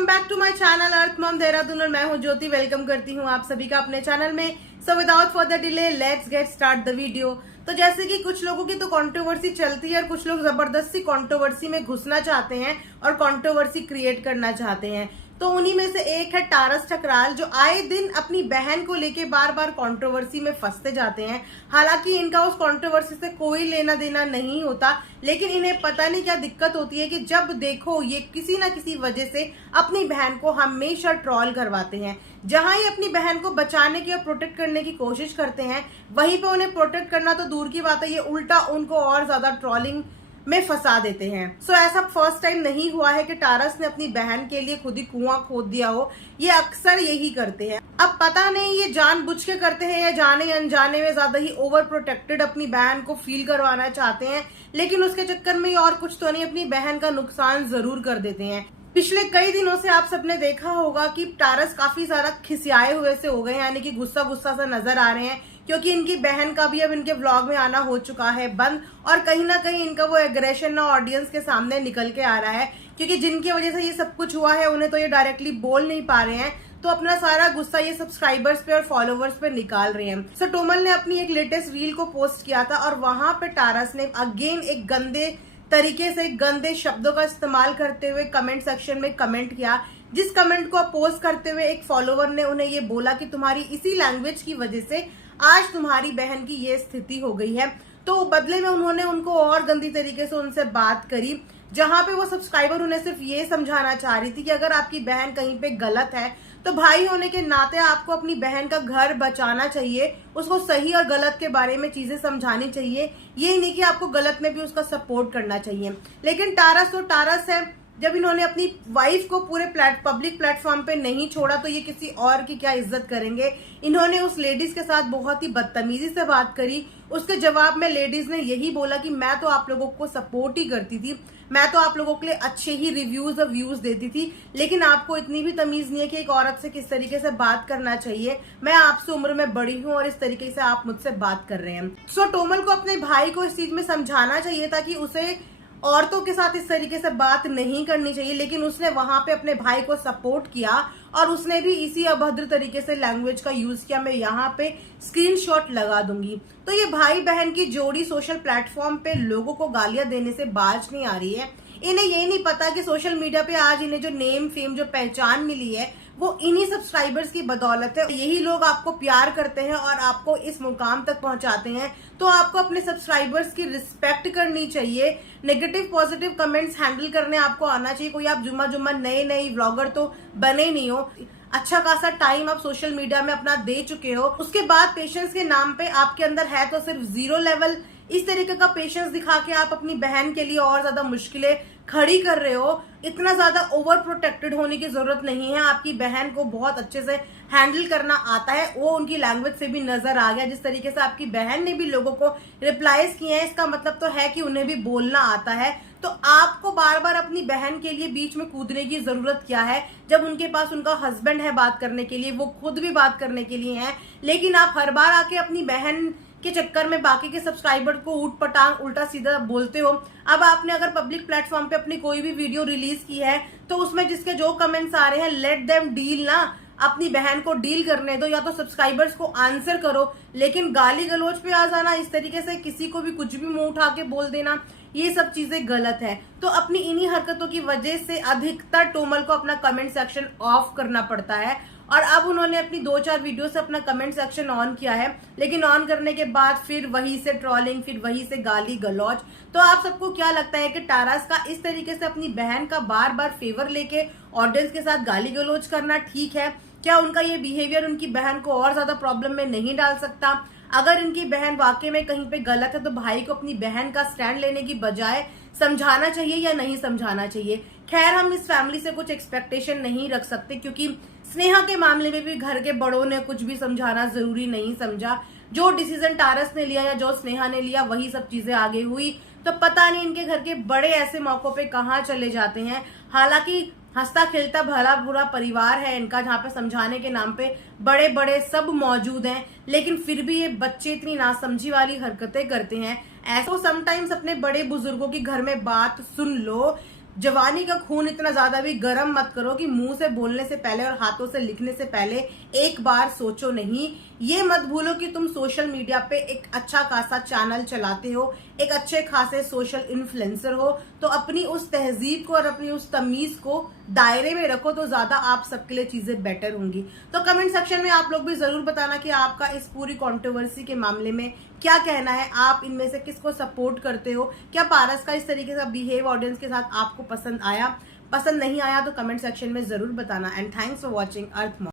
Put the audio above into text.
Welcome back to my channel Earth Mom Dehradun और मैं हूं ज्योति। वेलकम करती हूं आप सभी का अपने चैनल में। So without further delay let's get start the video. तो जैसे कि कुछ लोगों की तो कंट्रोवर्सी चलती है और कुछ लोग जबरदस्ती कंट्रोवर्सी में घुसना चाहते हैं और कंट्रोवर्सी क्रिएट करना चाहते हैं। तो उन्हीं में से एक है टारस ठकराल, जो आए दिन अपनी बहन को लेके बार बार कंट्रोवर्सी में फंसते जाते हैं। हालांकि इनका उस कंट्रोवर्सी से कोई लेना देना नहीं होता, लेकिन इन्हें पता नहीं क्या दिक्कत होती है कि जब देखो ये किसी ना किसी वजह से अपनी बहन को हमेशा ट्रोल करवाते हैं। जहां ये अपनी बहन को बचाने की और प्रोटेक्ट करने की कोशिश करते हैं, वहीं पे उन्हें प्रोटेक्ट करना तो दूर की बात है, ये उल्टा उनको और ज्यादा ट्रोलिंग में फंसा देते हैं। सो ऐसा फर्स्ट टाइम नहीं हुआ है कि टारस ने अपनी बहन के लिए खुद ही कुआं खोद दिया हो। ये अक्सर यही करते हैं। अब पता नहीं ये जानबूझ के करते हैं या जाने अनजाने में ज्यादा ही ओवर प्रोटेक्टेड अपनी बहन को फील करवाना चाहते हैं, लेकिन उसके चक्कर में और कुछ तो नहीं, अपनी बहन का नुकसान जरूर कर देते हैं। पिछले कई दिनों से आप सबने देखा होगा कि टारस काफी ज्यादा खिसियाए हुए से हो गए, यानी कि गुस्सा गुस्सा सा नजर आ रहे हैं, क्योंकि इनकी बहन का भी अब इनके व्लॉग में आना हो चुका है बंद। और कहीं ना कहीं इनका वो एग्रेशन ना ऑडियंस के सामने निकल के आ रहा है, क्योंकि जिनकी वजह से ये सब कुछ हुआ है उन्हें तो ये डायरेक्टली बोल नहीं पा रहे हैं, तो अपना सारा गुस्सा ये सब्सक्राइबर्स पे और फॉलोवर्स पे निकाल रहे हैं। सो टोमल ने अपनी एक लेटेस्ट रील को पोस्ट किया था और वहां पे टारस ने अगेन एक गंदे तरीके से गंदे शब्दों का इस्तेमाल करते हुए कमेंट सेक्शन में कमेंट किया। जिस कमेंट को पोस्ट करते हुए एक फॉलोवर ने उन्हें ये बोला कि तुम्हारी इसी लैंग्वेज की वजह से आज तुम्हारी बहन की ये स्थिति हो गई है। तो बदले में उन्होंने उनको और गंदी तरीके से उनसे बात करी, जहां पे वो सब्सक्राइबर उन्हें सिर्फ ये समझाना चाह रही थी कि अगर आपकी बहन कहीं पे गलत है तो भाई होने के नाते आपको अपनी बहन का घर बचाना चाहिए, उसको सही और गलत के बारे में चीजें समझानी चाहिए। ये नहीं कि आपको गलत में भी उसका सपोर्ट करना चाहिए। लेकिन टारस तो टारस है, जब इन्होंने अपनी वाइफ को पूरे पब्लिक प्लेटफॉर्म पे नहीं छोड़ा तो ये किसी और की क्या इज्जत करेंगे। इन्होंने उस लेडीज के साथ बहुत ही बदतमीजी से बात करी। उसके जवाब में लेडीज ने यही बोला कि मैं तो आप लोगों को सपोर्ट ही करती थी, मैं तो आप लोगों के लिए अच्छे ही रिव्यूज और व्यूज देती थी, लेकिन आपको इतनी भी तमीज नहीं है कि एक औरत से किस तरीके से बात करना चाहिए। मैं आपसे उम्र में बड़ी हूँ और इस तरीके से आप मुझसे बात कर रहे हैं। सो टोमल को अपने भाई को इस चीज में समझाना चाहिए था कि उसे औरतों के साथ इस तरीके से बात नहीं करनी चाहिए, लेकिन उसने वहां पे अपने भाई को सपोर्ट किया और उसने भी इसी अभद्र तरीके से लैंग्वेज का यूज किया। मैं यहाँ पे स्क्रीनशॉट लगा दूंगी। तो ये भाई बहन की जोड़ी सोशल प्लेटफॉर्म पे लोगों को गालियां देने से बाज नहीं आ रही है। इन्हें ये नहीं पता कि सोशल मीडिया पे आज इन्हें जो नेम फेम जो पहचान मिली है वो इन्हीं सब्सक्राइबर्स की बदौलत है। यही लोग आपको प्यार करते हैं और आपको इस मुकाम तक पहुंचाते हैं, तो आपको अपने सब्सक्राइबर्स की रिस्पेक्ट करनी चाहिए। नेगेटिव पॉजिटिव कमेंट्स हैंडल करने आपको आना चाहिए। कोई आप जुम्मा नए व्लॉगर तो बने नहीं हो, अच्छा खासा टाइम आप सोशल मीडिया में अपना दे चुके हो, उसके बाद पेशेंस के नाम पे आपके अंदर है तो सिर्फ 0 लेवल। इस तरीके का पेशेंस दिखा के आप अपनी बहन के लिए और ज्यादा मुश्किलें खड़ी कर रहे हो। इतना ज्यादा ओवर प्रोटेक्टेड होने की जरूरत नहीं है। आपकी बहन को बहुत अच्छे से हैंडल करना आता है, वो उनकी लैंग्वेज से भी नजर आ गया। जिस तरीके से आपकी बहन ने भी लोगों को रिप्लाईज किए हैं, इसका मतलब तो है कि उन्हें भी बोलना आता है। तो आपको बार बार अपनी बहन के लिए बीच में कूदने की जरूरत क्या है, जब उनके पास उनका हस्बैंड है बात करने के लिए, वो खुद भी बात करने के लिए हैं। लेकिन आप हर बार आके अपनी बहन के चक्कर में बाकी के सब्सक्राइबर को ऊट पटांग उल्टा सीधा बोलते हो। अब आपने अगर पब्लिक प्लेटफॉर्म पे अपनी कोई भी वीडियो रिलीज की है तो उसमें जिसके जो कमेंट्स आ रहे हैं, लेट देम डील ना, अपनी बहन को डील करने दो, या तो सब्सक्राइबर्स को आंसर करो। लेकिन गाली गलौज पे आ जाना, इस तरीके से किसी को भी कुछ भी मुंह उठा के बोल देना, ये सब चीजें गलत है। तो अपनी इन्हीं हरकतों की वजह से अधिकतर टोमल को अपना कमेंट सेक्शन ऑफ करना पड़ता है। और अब उन्होंने अपनी 2-4 वीडियो से अपना कमेंट सेक्शन ऑन किया है, लेकिन ऑन करने के बाद फिर वही से ट्रोलिंग, फिर वही से गाली गलौज। तो आप सबको क्या लगता है कि टारस का इस तरीके से अपनी बहन का बार बार फेवर लेके ऑडियंस के साथ गाली गलौज करना ठीक है? क्या उनका ये बिहेवियर उनकी बहन को और ज्यादा प्रॉब्लम में नहीं डाल सकता? अगर इनकी बहन वाकई में कहीं पे गलत है तो भाई को अपनी बहन का स्टैंड लेने की बजाय समझाना चाहिए या नहीं समझाना चाहिए? खैर, हम इस फैमिली से कुछ एक्सपेक्टेशन नहीं रख सकते, क्योंकि स्नेहा के मामले में भी घर के बड़ों ने कुछ भी समझाना जरूरी नहीं समझा। जो डिसीजन टारस ने लिया या जो स्नेहा ने लिया वही सब चीजें आगे हुई। तो पता नहीं इनके घर के बड़े ऐसे मौकों पे कहाँ चले जाते हैं। हालांकि हंसता खेलता भला बुरा परिवार है इनका, जहाँ पे समझाने के नाम पे बड़े बड़े सब मौजूद हैं, लेकिन फिर भी ये बच्चे इतनी नासमझी वाली हरकतें करते हैं। ऐसा समटाइम्स अपने बड़े बुजुर्गों की घर में बात सुन लो, जवानी का खून इतना ज्यादा भी गर्म मत करो कि मुंह से बोलने से पहले और हाथों से लिखने से पहले एक बार सोचो नहीं। ये मत भूलो कि तुम सोशल मीडिया पे एक अच्छा खासा चैनल चलाते हो, एक अच्छे खासे सोशल इन्फ्लुएंसर हो, तो अपनी उस तहजीब को और अपनी उस तमीज को दायरे में रखो, तो ज्यादा आप सबके लिए चीजें बेटर होंगी। तो कमेंट सेक्शन में आप लोग भी जरूर बताना कि आपका इस पूरी कंट्रोवर्सी के मामले में क्या कहना है। आप इनमें से किसको सपोर्ट करते हो? क्या पारस का इस तरीके का बिहेव ऑडियंस के साथ आपको पसंद आया? पसंद नहीं आया तो कमेंट सेक्शन में जरूर बताना। And thanks for watching earth mom.